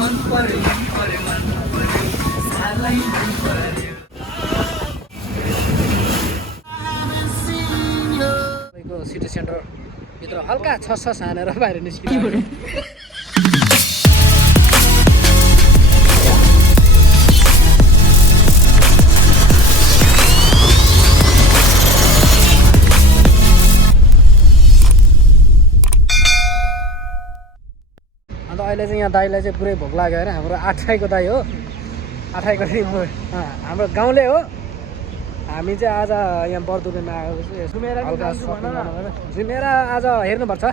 मन पर्यो मन पर्यो मन पर्यो सालै मन पर्यो तपाईँको सिटी सेन्टर भित्र हल्का छस हानेर बाहिर निस्कियो अन्त अहिले चाहिँ यहाँ दाइलाई चाहिँ पुरै भोक लाग्यो होइन हाम्रो आठाईको दाइ हो आठाईको दाइ हाम्रो गाउँले हो हामी चाहिँ आज यहाँ बर्दुबेमा आएको छु जुमेरा आज हेर्नुपर्छ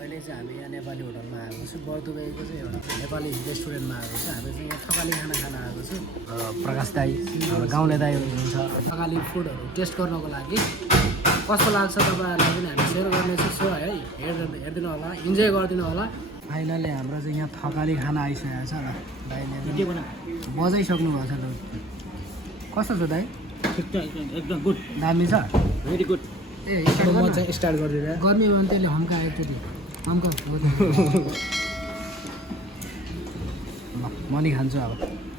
अहिले चाहिँ हामी यहाँ नेपाली होटलमा आएको छु बर्दुबेको चाहिँ एउटा नेपाली रेस्टुरेन्टमा आएको छु हामी चाहिँ यहाँ थकाली खाना खान आएको छु प्रकाश दाई हाम्रो गाउँले दाई हुनुहुन्छ थकाली फुडहरू टेस्ट गर्नको लागि कस्तो लाग्छ तपाईँहरूलाई पनि हामी सेयर गर्नेछु सो है हेरिदिनु होला इन्जोय गरिदिनु होला फाइनली हाम्रो चाहिँ यहाँ थकाली खाना आइसकेको छ ल दाइले बजाइसक्नु भएको छ ल कस्तो छ दाइ एकदम गुड दामी छ भेरी गुड ए म चाहिँ स्टार्ट गरिदिएर गर्मी हो भने त्यसले हम्का एकचोटि हम्का ल म नि खान्छु अब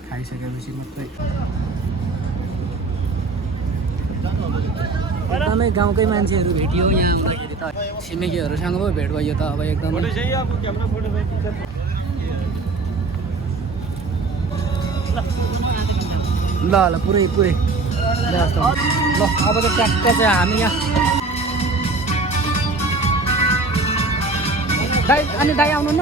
खाइसकेपछि मात्रै एकदमै गाउँकै मान्छेहरू भेटियो यहाँ आउँदाखेरि त छिमेकीहरूसँग पो भेट भयो त अब एकदम ल ल पुरै पुरै ल अब त ट्याक्क चाहिँ हामी यहाँ दाइ अनि दाइ आउनु न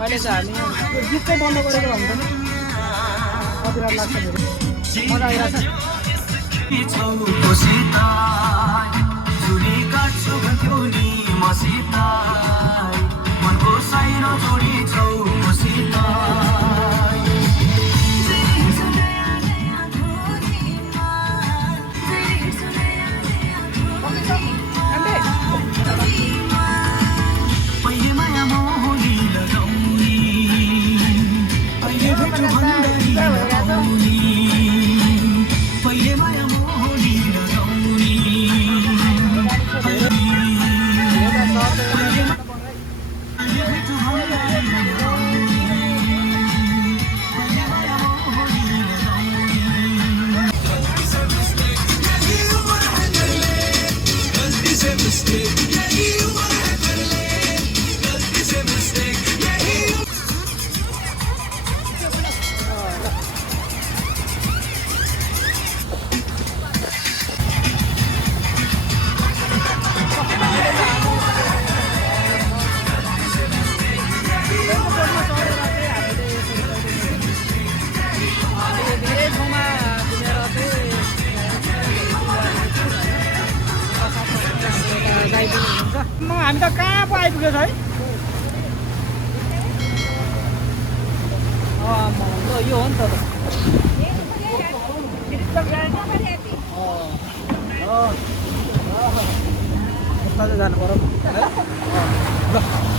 अहिले चाहिँ हामी गीत चाहिँ बन्द गरेको हुन्छ नि कति राम्रो लाग्छ मेरो मजा आइरहेछ मनको साइनो जोडी छौ मसित पहिले माया मोहनी लगाउने अहिले भेट भन्दै लगाउने पहिले माया मोहनी लगाउने हामी त कहाँ पो आइपुगेछ है यो हो नि त जानु पर्यो ल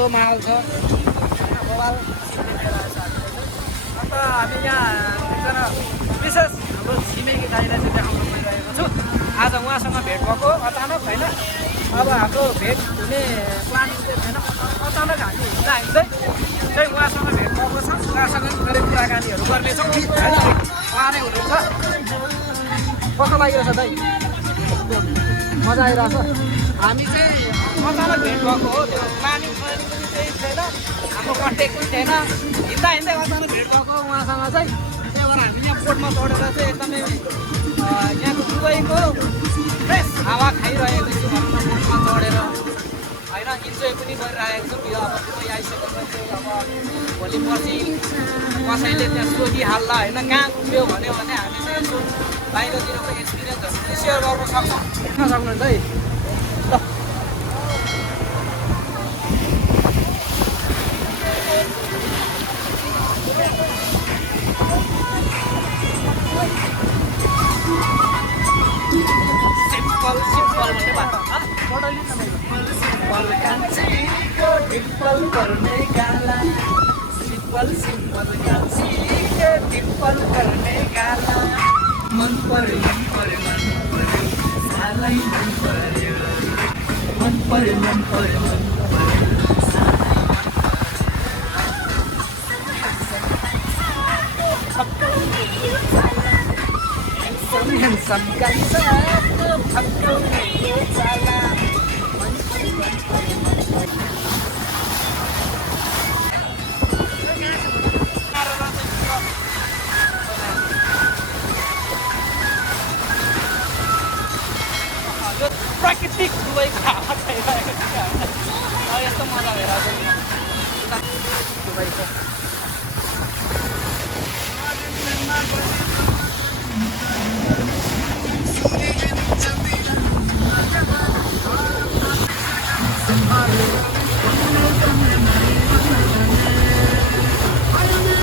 यस्तो माहौल छ बवाल अन्त हामी यहाँ एकजना विशेष हाम्रो छिमेकी दाइलाई चाहिँ देखाउन गइरहेको छु आज उहाँसँग भेट भएको अचानक होइन अब हाम्रो भेट हुने प्लानिङ चाहिँ छैन अचानक हामी हिँड्दा हिँड्दै चाहिँ उहाँसँग भेट भएको छ उहाँसँग थोरै कुराकानीहरू गर्नेछौँ होइन उहाँ नै हुनुहुन्छ कस्तो लागिरहेछ दाइ मजा आइरहेछ हामी चाहिँ अचानक भेट भएको हो त्यो प्लानिङ पनि केही छैन हाम्रो कन्ट्याक्ट पनि थिएन हिँड्दा हिँड्दै अचानक भेट भएको उहाँसँग चाहिँ त्यही भएर हामी यहाँ बोटमा चढेर चाहिँ एकदमै यहाँको दुबईको फ्रेस हावा खाइरहेको छु भनौँ न बोटमा चढेर होइन इन्जोय पनि गरिरहेको छौँ यो अब दुबई आइसकेपछि अब भोलि पर्सि कसैले त्यहाँ सोधिहाल्ला होइन कहाँ घुम्यो भन्यो भने हामी चाहिँ यसो बाहिरतिरको एक्सपिरियन्सहरू सेयर गर्न सक्छौँ सक्नुहुन्छ है ल सिम्पल भन्ने बाटो सिम्पल कान्छीको डिम्पल गर्ने गाला सिम्पल कान्छीको डिम्पल गर्ने गाला मन पर्यो सालै मन पर्यो handsome gangsta aku salah प्राकृतिक दुबईको हावा खाइरहेको छ यस्तो मजा भइरहेको छ दुबईको